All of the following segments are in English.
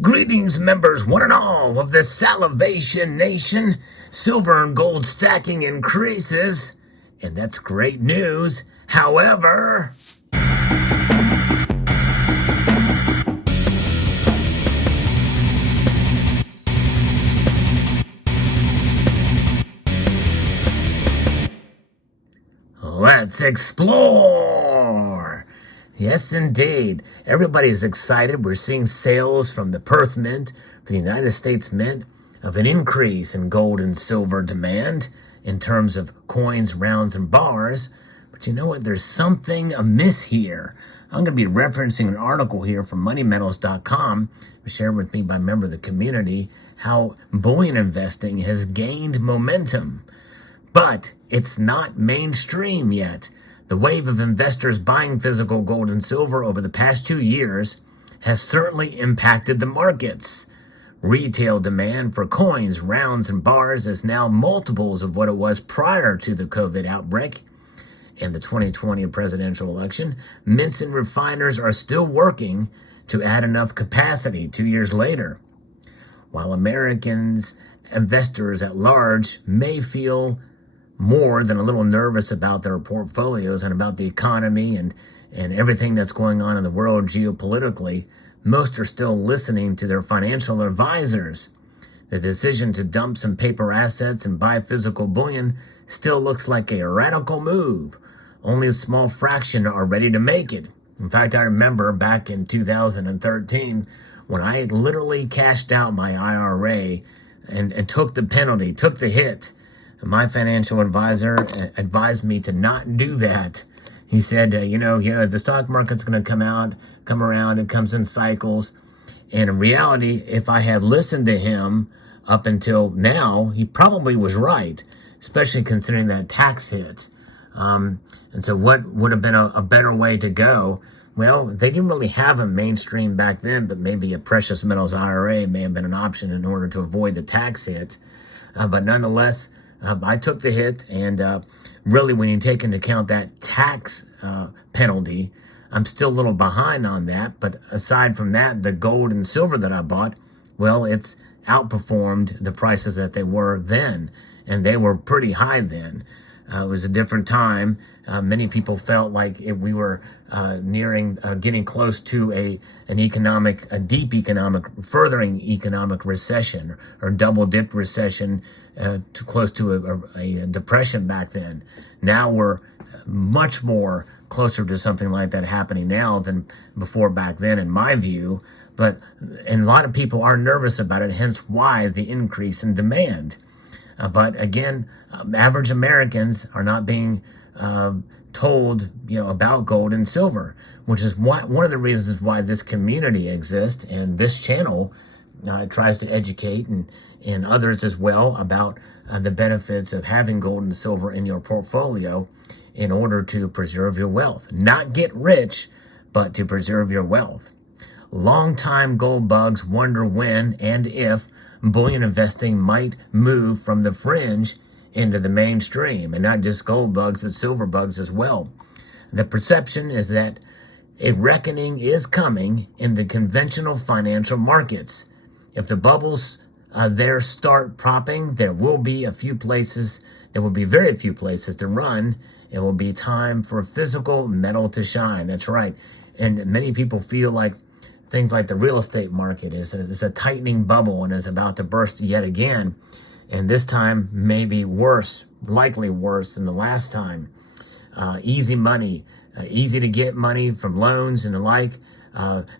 Greetings, members, one and all of the Salivation Nation. Silver and gold stacking increases, and that's great news. However, let's explore. Yes, indeed. Everybody's excited. We're seeing sales from the Perth Mint, for the United States Mint, of an increase in gold and silver demand in terms of coins, rounds, and bars. But you know what? There's something amiss here. I'm going to be referencing an article here from moneymetals.com, shared with me by a member of the community, how bullion investing has gained momentum. But it's not mainstream yet. The wave of investors buying physical gold and silver over the past 2 years has certainly impacted the markets. Retail demand for coins, rounds, and bars is now multiples of what it was prior to the COVID outbreak and the 2020 presidential election. Mints and refiners are still working to add enough capacity 2 years later. While Americans, investors at large, may feel more than a little nervous about their portfolios and about the economy and everything that's going on in the world geopolitically, most are still listening to their financial advisors. The decision to dump some paper assets and buy physical bullion still looks like a radical move. Only a small fraction are ready to make it. In fact, I remember back in 2013 when I literally cashed out my IRA and took the penalty, took the hit. My financial advisor advised me to not do that. He said, the stock market's going to come around, it comes in cycles. And in reality, if I had listened to him up until now, he probably was right, especially considering that tax hit. And so what would have been a better way to go? Well, they didn't really have a mainstream back then, but maybe a precious metals IRA may have been an option in order to avoid the tax hit. But nonetheless, I took the hit, and really when you take into account that tax penalty, I'm still a little behind on that. But aside from that, the gold and silver that I bought, well, it's outperformed the prices that they were then, and they were pretty high then. It was a different time. Many people felt like we were getting close to a deep economic, furthering economic recession or double dip recession, too close to a depression back then. Now we're much more closer to something like that happening now than before back then, in my view. And a lot of people are nervous about it, hence why the increase in demand. But again, average Americans are not being told, about gold and silver, which is one of the reasons why this community exists, and this channel tries to educate and others as well about the benefits of having gold and silver in your portfolio in order to preserve your wealth. Not get rich, but to preserve your wealth. Longtime gold bugs wonder when and if bullion investing might move from the fringe into the mainstream, and not just gold bugs, but silver bugs as well. The perception is that a reckoning is coming in the conventional financial markets. If the bubbles there start popping, there will be very few places to run. It will be time for physical metal to shine. That's right. And many people feel like things like the real estate market is a tightening bubble and is about to burst yet again. And this time may be worse, likely worse than the last time. Easy money, easy to get money from loans and the like.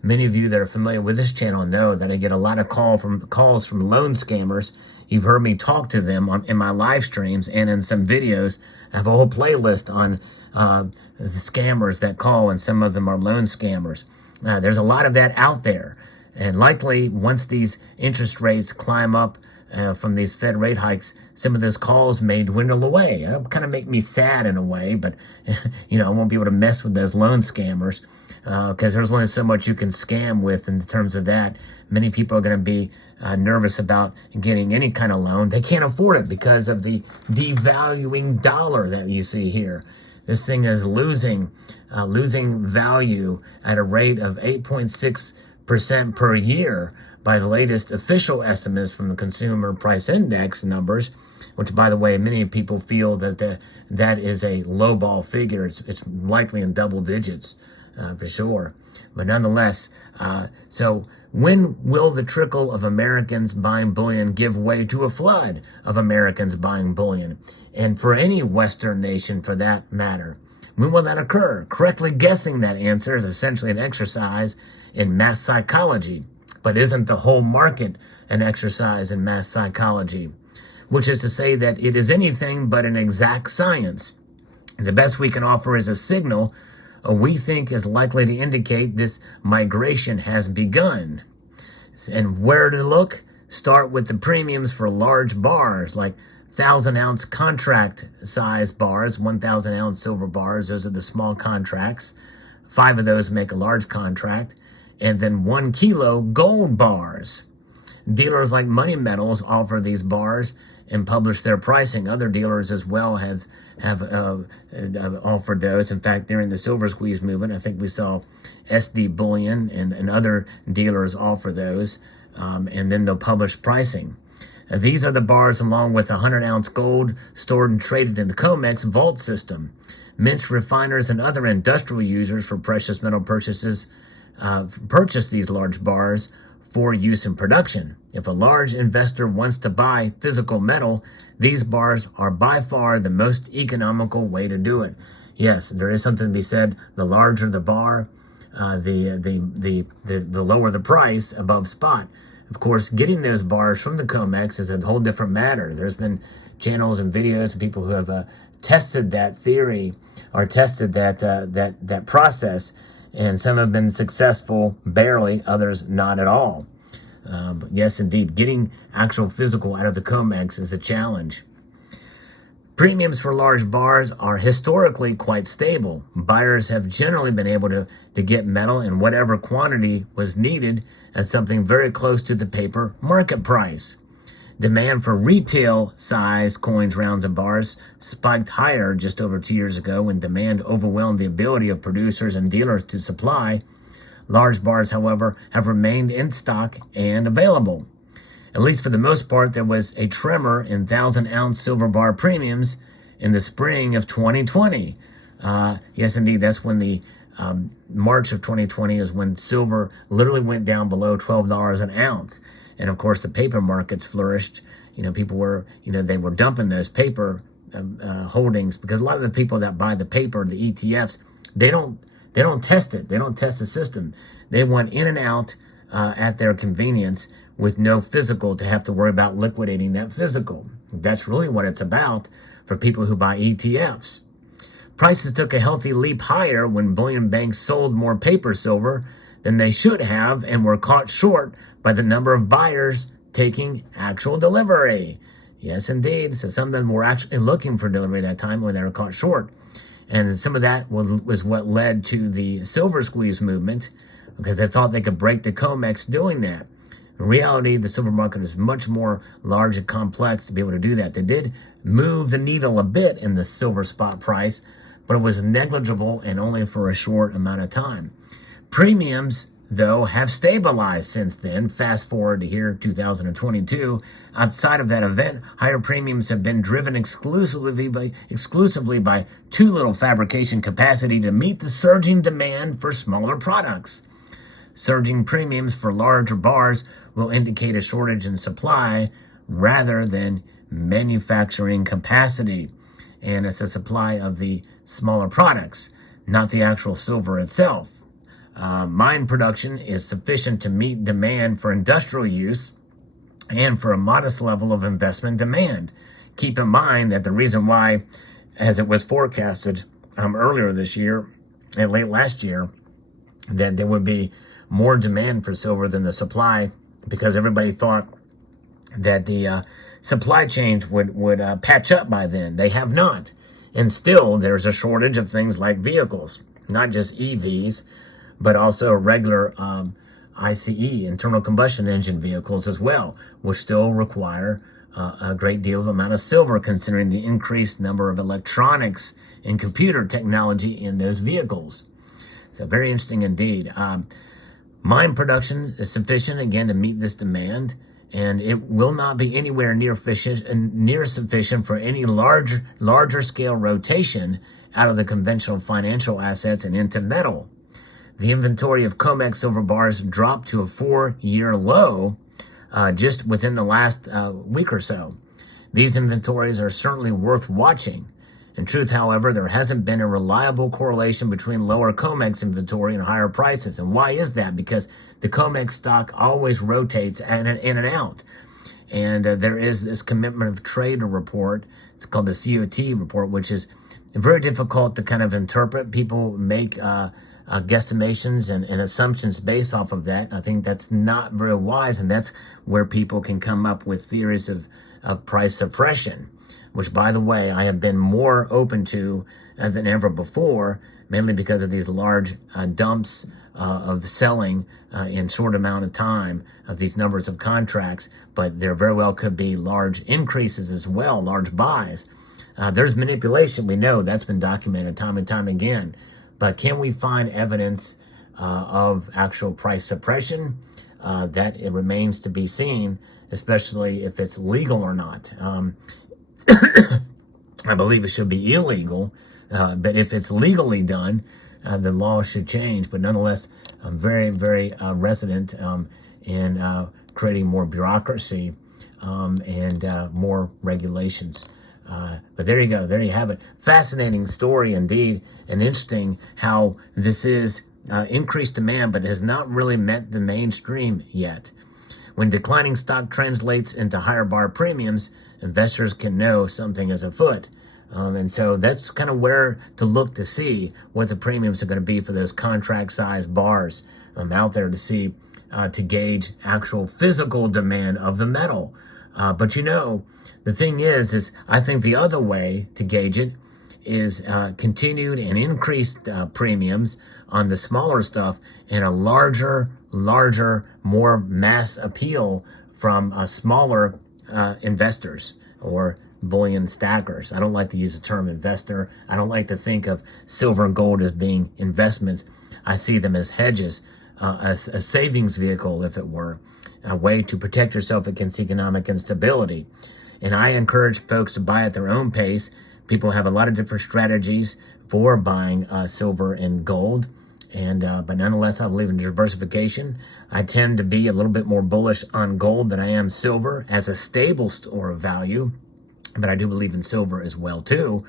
Many of you that are familiar with this channel know that I get a lot of calls from loan scammers. You've heard me talk to them in my live streams and in some videos. I have a whole playlist on the scammers that call, and some of them are loan scammers. There's a lot of that out there. And likely, once these interest rates climb up from these Fed rate hikes, some of those calls may dwindle away. It'll kind of make me sad in a way, but I won't be able to mess with those loan scammers because there's only so much you can scam with in terms of that. Many people are going to be nervous about getting any kind of loan. They can't afford it because of the devaluing dollar that you see here. This thing is losing value at a rate of 8.6% percent per year by the latest official estimates from the Consumer Price Index numbers, which, by the way, many people feel that that is a lowball figure. It's likely in double digits for sure. But nonetheless, so when will the trickle of Americans buying bullion give way to a flood of Americans buying bullion? And for any Western nation, for that matter, when will that occur? Correctly guessing that answer is essentially an exercise in mass psychology. But isn't the whole market an exercise in mass psychology? Which is to say that it is anything but an exact science. The best we can offer is a signal we think is likely to indicate this migration has begun. And where to look? Start with the premiums for large bars, like 1,000-ounce contract size bars, 1,000-ounce silver bars. Those are the small contracts. 5 of those make a large contract. And then 1 kilo gold bars. Dealers like Money Metals offer these bars and publish their pricing. Other dealers as well have offered those. In fact, during the silver squeeze movement, I think we saw SD Bullion and other dealers offer those, and then they'll publish pricing. These are the bars along with 100-ounce gold stored and traded in the COMEX vault system. Mints refiners and other industrial users for precious metal purchases purchase these large bars for use in production. If a large investor wants to buy physical metal, these bars are by far the most economical way to do it. Yes, there is something to be said. The larger the bar, the lower the price above spot. Of course, getting those bars from the COMEX is a whole different matter. There's been channels and videos of people who have tested that theory or tested that process. And some have been successful, barely, others not at all. But yes, indeed, getting actual physical out of the COMEX is a challenge. Premiums for large bars are historically quite stable. Buyers have generally been able to get metal in whatever quantity was needed at something very close to the paper market price. Demand for retail size coins, rounds, and bars spiked higher just over 2 years ago when demand overwhelmed the ability of producers and dealers to supply. Large bars, however, have remained in stock and available. At least for the most part, there was a tremor in 1,000-ounce silver bar premiums in the spring of 2020. Yes, indeed, that's when the March of 2020 is when silver literally went down below $12 an ounce. And of course, the paper markets flourished. People were, they were dumping those paper holdings because a lot of the people that buy the paper, the ETFs, they don't test it. They don't test the system. They want in and out at their convenience with no physical to have to worry about liquidating that physical. That's really what it's about for people who buy ETFs. Prices took a healthy leap higher when bullion banks sold more paper silver than they should have and were caught short by the number of buyers taking actual delivery. Yes, indeed. So some of them were actually looking for delivery at that time when they were caught short. And some of that was what led to the silver squeeze movement because they thought they could break the COMEX doing that. In reality, the silver market is much more large and complex to be able to do that. They did move the needle a bit in the silver spot price, but it was negligible and only for a short amount of time. Premiums, though, have stabilized since then. Fast forward to here, 2022. Outside of that event, higher premiums have been driven exclusively by too little fabrication capacity to meet the surging demand for smaller products. Surging premiums for larger bars will indicate a shortage in supply rather than manufacturing capacity. And it's a supply of the smaller products, not the actual silver itself. Mine production is sufficient to meet demand for industrial use and for a modest level of investment demand. Keep in mind that the reason why, as it was forecasted earlier this year and late last year, that there would be more demand for silver than the supply because everybody thought that the supply chains would patch up by then. They have not. And still, there's a shortage of things like vehicles, not just EVs, but also regular ICE, internal combustion engine vehicles as well, which still require a great deal of amount of silver considering the increased number of electronics and computer technology in those vehicles. So very interesting indeed. Mine production is sufficient, again, to meet this demand, and it will not be anywhere near sufficient for any larger scale rotation out of the conventional financial assets and into metal. The inventory of COMEX silver bars dropped to a 4-year low just within the last week or so. These inventories are certainly worth watching. In truth, however, there hasn't been a reliable correlation between lower COMEX inventory and higher prices. And why is that? Because the COMEX stock always rotates in and out. And there is this commitment of trade report. It's called the COT report, which is very difficult to kind of interpret. People make guesstimations and assumptions based off of that. I think that's not very wise, and that's where people can come up with theories of price suppression, which, by the way, I have been more open to than ever before, mainly because of these large dumps of selling in short amount of time of these numbers of contracts, but there very well could be large increases as well, large buys. There's manipulation. We know that's been documented time and time again. But can we find evidence of actual price suppression? That it remains to be seen, especially if it's legal or not. I believe it should be illegal, but if it's legally done, the law should change. But nonetheless, I'm very, very resident in creating more bureaucracy and more regulations. But there you go. There you have it. Fascinating story indeed, and interesting how this is increased demand, but has not really met the mainstream yet. When declining stock translates into higher bar premiums, investors can know something is afoot. And so that's kind of where to look to see what the premiums are going to be for those contract size bars out there to see, to gauge actual physical demand of the metal. But the thing is I think the other way to gauge it is continued and increased premiums on the smaller stuff and a larger, more mass appeal from smaller investors or bullion stackers. I don't like to use the term investor. I don't like to think of silver and gold as being investments. I see them as hedges, a savings vehicle, if it were, a way to protect yourself against economic instability. And I encourage folks to buy at their own pace. People have a lot of different strategies for buying silver and gold. And but nonetheless, I believe in diversification. I tend to be a little bit more bullish on gold than I am silver as a stable store of value. But I do believe in silver as well, too.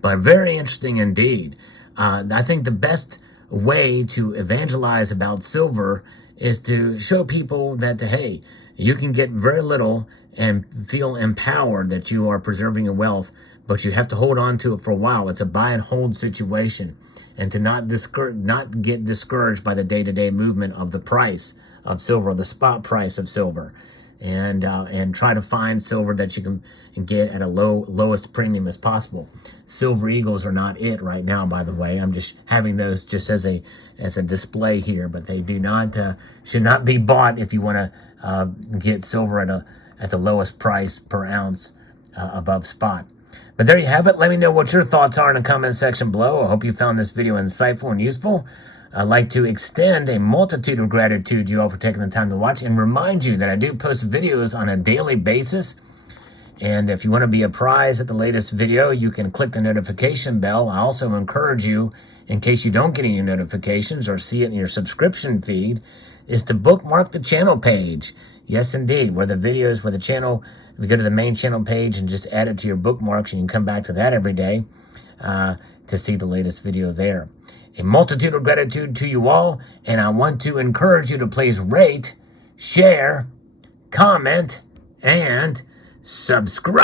But very interesting indeed. I think the best way to evangelize about silver is to show people that, hey, you can get very little and feel empowered that you are preserving your wealth, but you have to hold on to it for a while. It's a buy and hold situation, and to not get discouraged by the day-to-day movement of the price of silver, the spot price of silver, and try to find silver that you can get at a lowest premium as possible. Silver Eagles are not it right now, by the way. I'm just having those just as a display here, but they do not should not be bought if you want to get silver at the lowest price per ounce above spot. But there you have it. Let me know what your thoughts are in the comment section below. I hope you found this video insightful and useful. I'd like to extend a multitude of gratitude to you all for taking the time to watch and remind you that I do post videos on a daily basis. And if you want to be apprised at the latest video, you can click the notification bell. I also encourage you, in case you don't get any notifications or see it in your subscription feed, is to bookmark the channel page. Yes, indeed, where the videos, where the channel, if you go to the main channel page and just add it to your bookmarks, and you can come back to that every day to see the latest video there. A multitude of gratitude to you all, and I want to encourage you to please rate, share, comment, and subscribe.